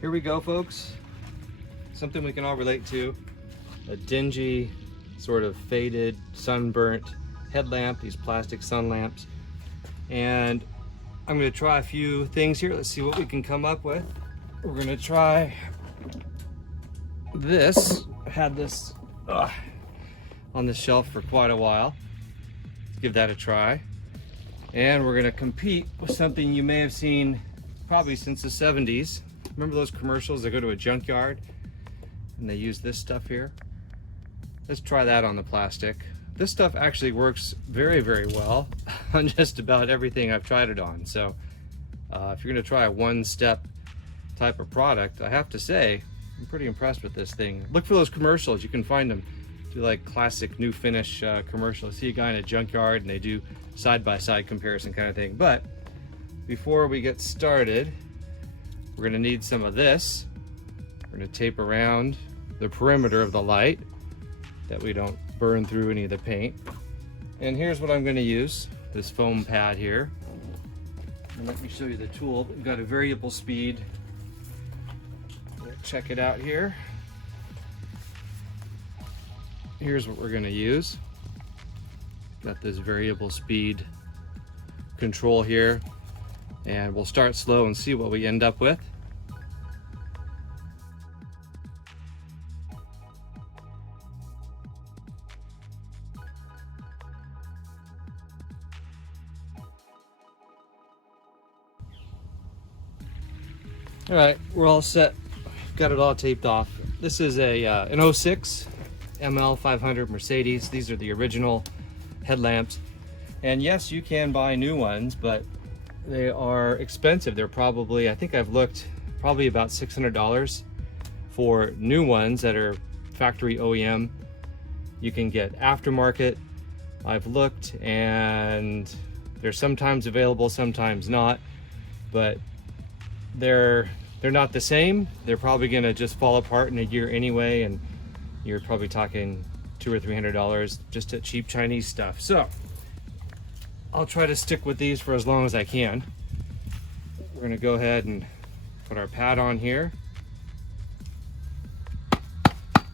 here we go, folks. Something we can all relate to. A dingy, sort of faded, sunburnt headlamp, these plastic sun lamps. And I'm gonna try a few things here. Let's see what we can come up with. We're gonna try this. I had this on the shelf for quite a while. Let's give that a try. And we're gonna compete with something you may have seen probably since the 70s. Remember those commercials that go to a junkyard and they use this stuff here? Let's try that on the plastic. This stuff actually works very, very well on just about everything I've tried it on. So if you're gonna try a one-step type of product, I have to say, I'm pretty impressed with this thing. Look for those commercials, you can find them. Do like classic new finish commercials. See a guy in a junkyard and they do side-by-side comparison kind of thing. But before we get started, we're gonna need some of this. We're gonna tape around the perimeter of the light that we don't burn through any of the paint. And here's what I'm gonna use, this foam pad here. And let me show you the tool. We've got a variable speed. Check it out here. Here's what we're gonna use. Got this variable speed control here. And we'll start slow and see what we end up with. All right, we're all set. Got it all taped off. This is an 06 ML500 Mercedes. These are the original headlamps. And yes, you can buy new ones, but they are expensive. They're probably, I think I've looked, probably about $600 for new ones that are factory OEM. You can get aftermarket. I've looked and they're sometimes available, sometimes not, but they're not the same. They're probably gonna just fall apart in a year anyway, and you're probably talking $200 or $300 just at cheap Chinese stuff. So I'll try to stick with these for as long as I can. We're gonna go ahead and put our pad on here.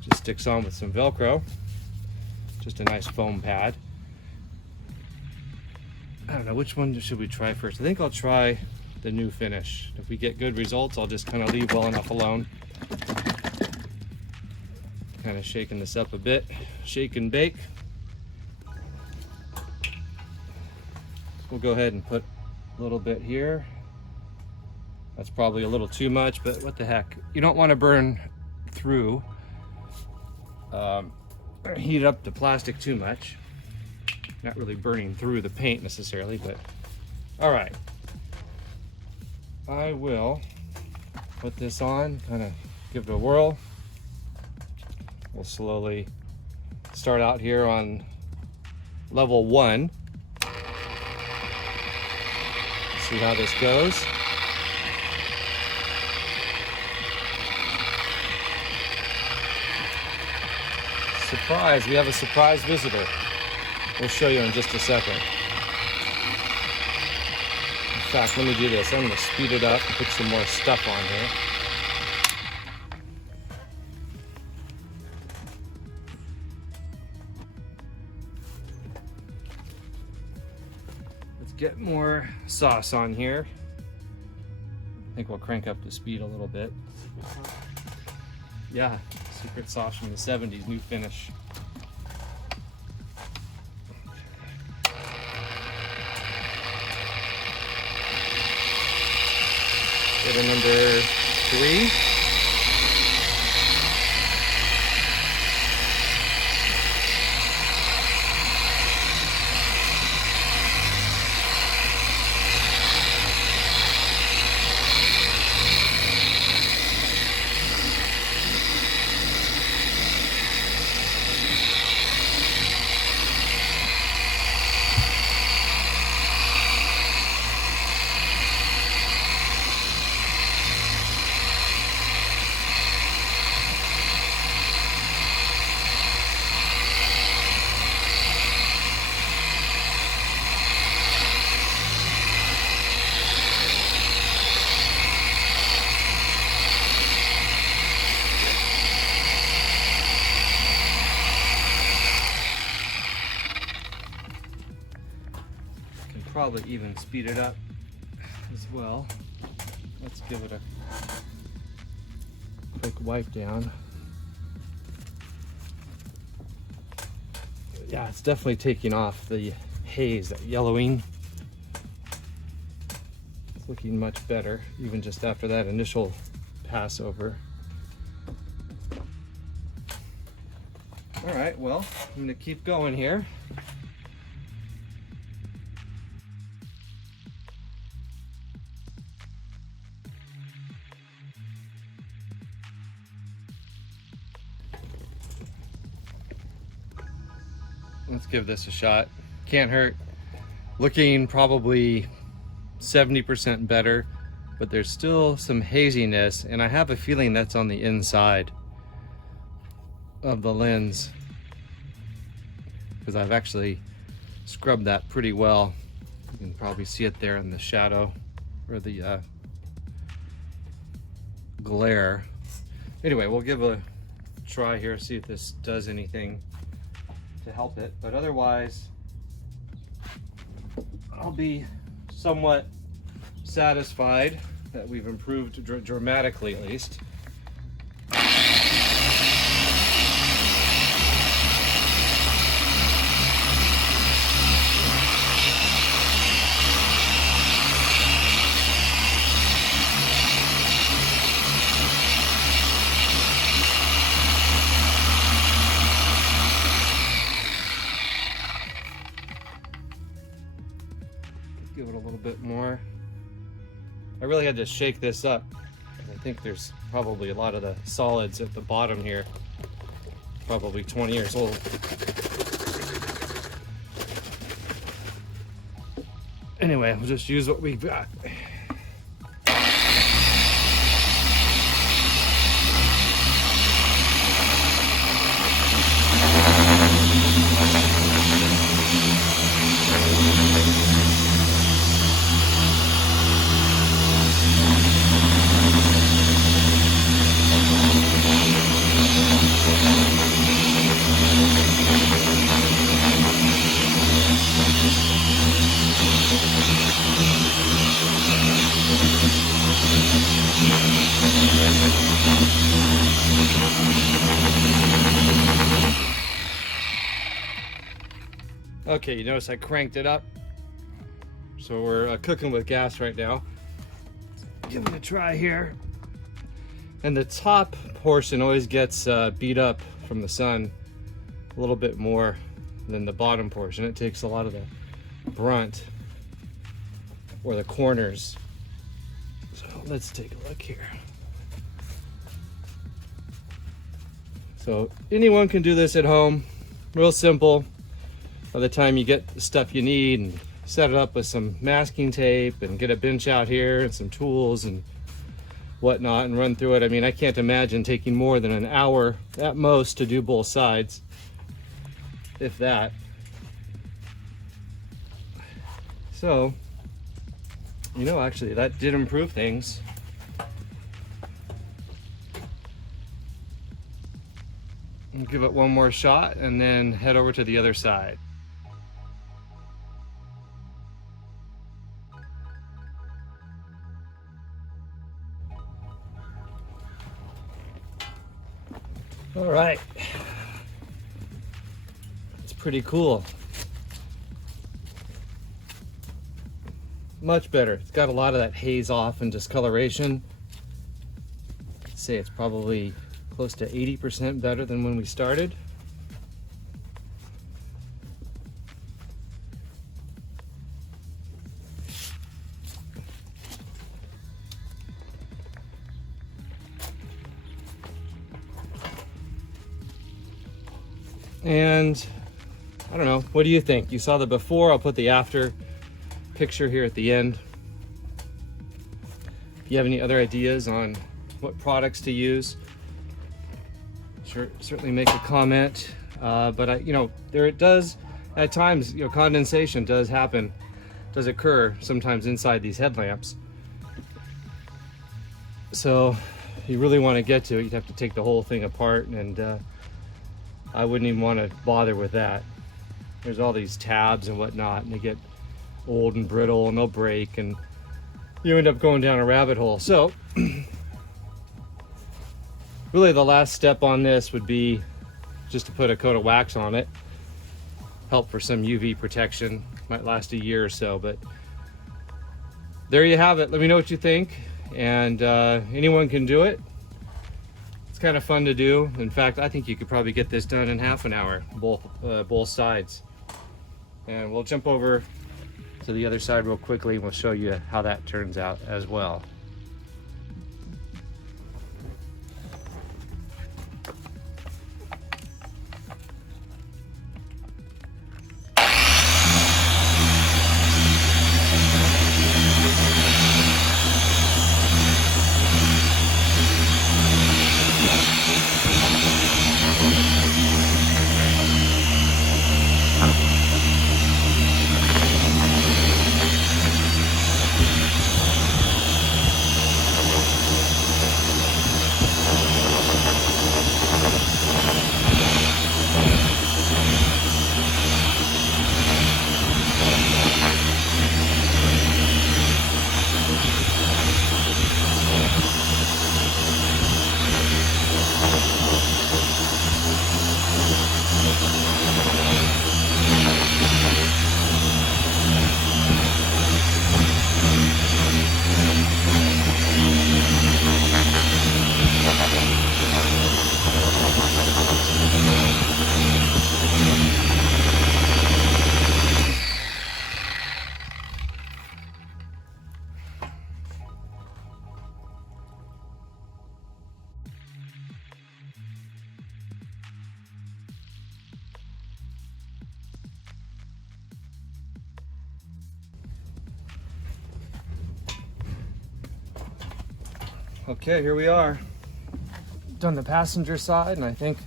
Just sticks on with some Velcro. Just a nice foam pad. I don't know, which one should we try first? I think I'll try the new finish. If we get good results, I'll just kind of leave well enough alone. Kind of shaking this up a bit. Shake and bake. We'll go ahead and put a little bit here. That's probably a little too much, but what the heck. You don't want to burn through, heat up the plastic too much. Not really burning through the paint necessarily, but all right. I will put this on, kind of give it a whirl. We'll slowly start out here on level 1. See how this goes. Surprise, we have a surprise visitor. We'll show you in just a second. In fact, let me do this. I'm going to speed it up and put some more stuff on here. Let's get more sauce on here. I think we'll crank up the speed a little bit. Yeah, secret sauce from the 70s, new finish. Item number 3. probably even speed it up as well. Let's give it a quick wipe down. Yeah, it's definitely taking off the haze, that yellowing. It's looking much better, even just after that initial pass over. All right, well, I'm gonna keep going here. Let's give this a shot. Can't hurt. Looking probably 70% better, but there's still some haziness, and I have a feeling that's on the inside of the lens, because I've actually scrubbed that pretty well. You can probably see it there in the shadow or the glare. Anyway, we'll give a try here, see if this does anything to help it, but otherwise I'll be somewhat satisfied that we've improved dramatically, at least. Give it a little bit more. I really had to shake this up. I think there's probably a lot of the solids at the bottom here. Probably 20 years old. Anyway, we'll just use what we've got. Okay, you notice I cranked it up. So we're cooking with gas right now. Give it a try here. And the top portion always gets beat up from the sun a little bit more than the bottom portion. It takes a lot of the brunt, or the corners. So let's take a look here. So anyone can do this at home, real simple. By the time you get the stuff you need and set it up with some masking tape and get a bench out here and some tools and whatnot and run through it. I mean, I can't imagine taking more than an hour at most to do both sides, if that. So, you know, actually that did improve things. I'll give it one more shot and then head over to the other side. All right, it's pretty cool. Much better. It's got a lot of that haze off and discoloration. I'd say it's probably close to 80% better than when we started. And I don't know, what do you think? You saw the before, I'll put the after picture here at the end. If you have any other ideas on what products to use, certainly make a comment. But there it does, at times, condensation does happen, does occur sometimes inside these headlamps. So if you really want to get to it, you'd have to take the whole thing apart, and I wouldn't even want to bother with that. There's all these tabs and whatnot, and they get old and brittle and they'll break and you end up going down a rabbit hole. So really the last step on this would be just to put a coat of wax on it. Help for some UV protection. Might last a year or so, but there you have it. Let me know what you think. And anyone can do it. It's kind of fun to do. In fact, I think you could probably get this done in half an hour, both sides. And we'll jump over to the other side real quickly and we'll show you how that turns out as well. Okay, here we are. Done the passenger side, and I think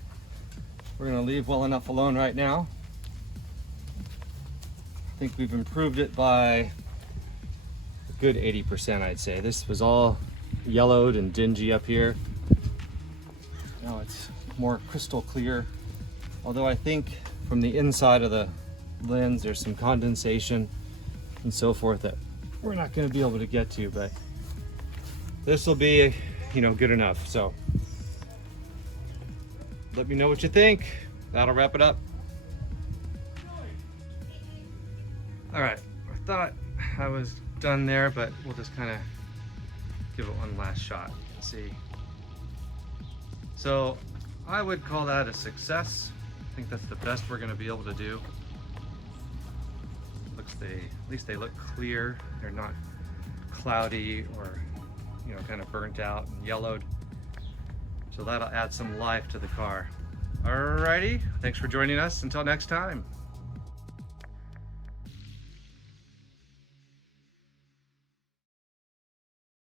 we're gonna leave well enough alone right now. I think we've improved it by a good 80%, I'd say. This was all yellowed and dingy up here. Now it's more crystal clear. Although I think from the inside of the lens, there's some condensation and so forth that we're not gonna be able to get to, but this will be, good enough. So let me know what you think. That'll wrap it up. All right, I thought I was done there, but we'll just kind of give it one last shot and see. So I would call that a success. I think that's the best we're going to be able to do. At least they look clear. They're not cloudy or kind of burnt out and yellowed. So that'll add some life to the car. Alrighty, thanks for joining us. Until next time.